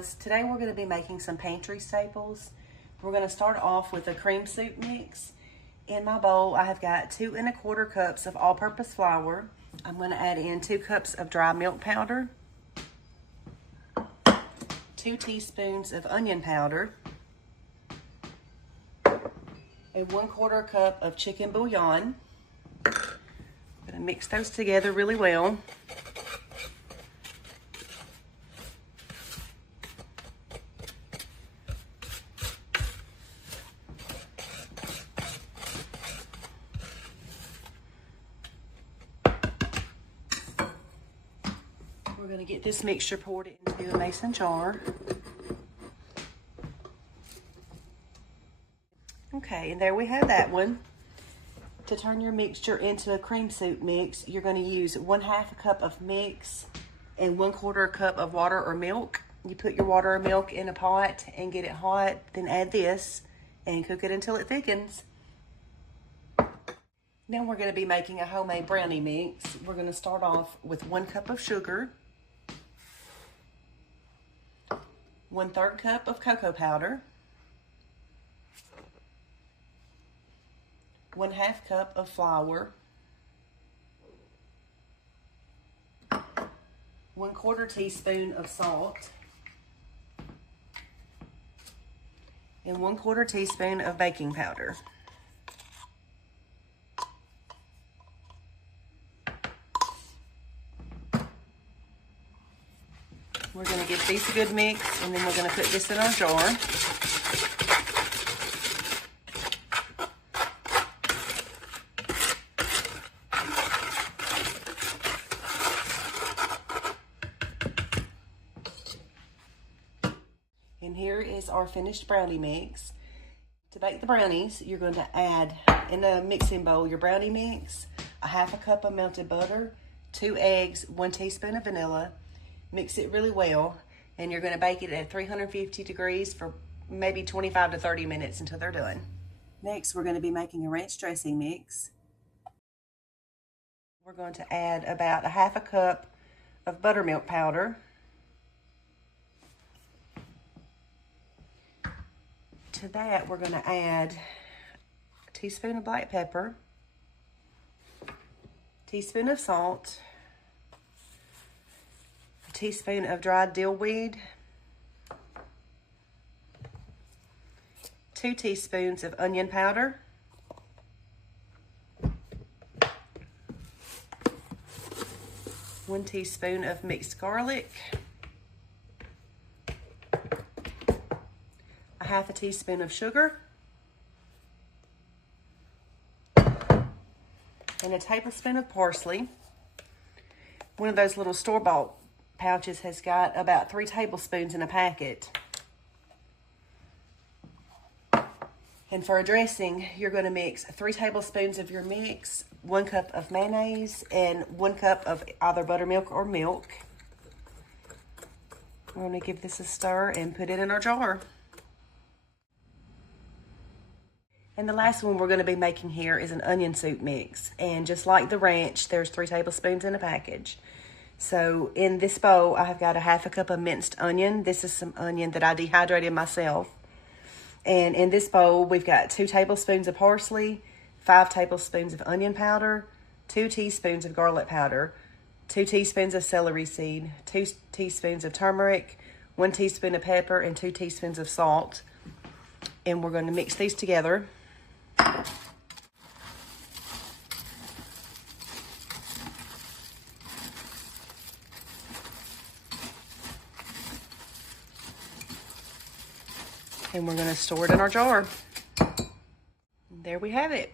guys, today we're going to be making some pantry staples. We're going to start off with a cream soup mix. In my bowl I have got 2 1/4 cups of all-purpose flour. I'm going to add in 2 cups of dry milk powder, 2 teaspoons of onion powder, and 1/4 cup of chicken bouillon. I'm going to mix those together really well. We're going to get this mixture poured into a mason jar. Okay, and there we have that one. To turn your mixture into a cream soup mix, you're going to use 1/2 cup of mix and 1/4 cup of water or milk. You put your water or milk in a pot and get it hot, then add this and cook it until it thickens. Now we're going to be making a homemade brownie mix. We're going to start off with 1 cup of sugar, 1/3 cup of cocoa powder, 1/2 cup of flour, 1/4 teaspoon of salt, and 1/4 teaspoon of baking powder. We're going to give these a good mix, and then we're going to put this in our jar. And here is our finished brownie mix. To bake the brownies, you're going to add in a mixing bowl your brownie mix, 1/2 cup of melted butter, 2 eggs, 1 teaspoon of vanilla. Mix it really well, and you're going to bake it at 350 degrees for maybe 25 to 30 minutes until they're done. Next, we're going to be making a ranch dressing mix. We're going to add about 1/2 cup of buttermilk powder, to that we're going to add a teaspoon of black pepper, teaspoon of salt, a teaspoon of dried dill weed, 2 teaspoons of onion powder, 1 teaspoon of mixed garlic, 1/2 teaspoon of sugar, and a tablespoon of parsley. One of those little store-bought pouches has got about 3 tablespoons in a packet. And for a dressing, you're going to mix 3 tablespoons of your mix, 1 cup of mayonnaise, and 1 cup of either buttermilk or milk. We're going to give this a stir and put it in our jar. And the last one we're going to be making here is an onion soup mix. And just like the ranch, there's 3 tablespoons in a package. So in this bowl, I have got 1/2 cup of minced onion. This is some onion that I dehydrated myself. And in this bowl, we've got 2 tablespoons of parsley, 5 tablespoons of onion powder, 2 teaspoons of garlic powder, 2 teaspoons of celery seed, 2 teaspoons of turmeric, 1 teaspoon of pepper, and 2 teaspoons of salt. And we're going to mix these together. And we're going to store it in our jar. There we have it.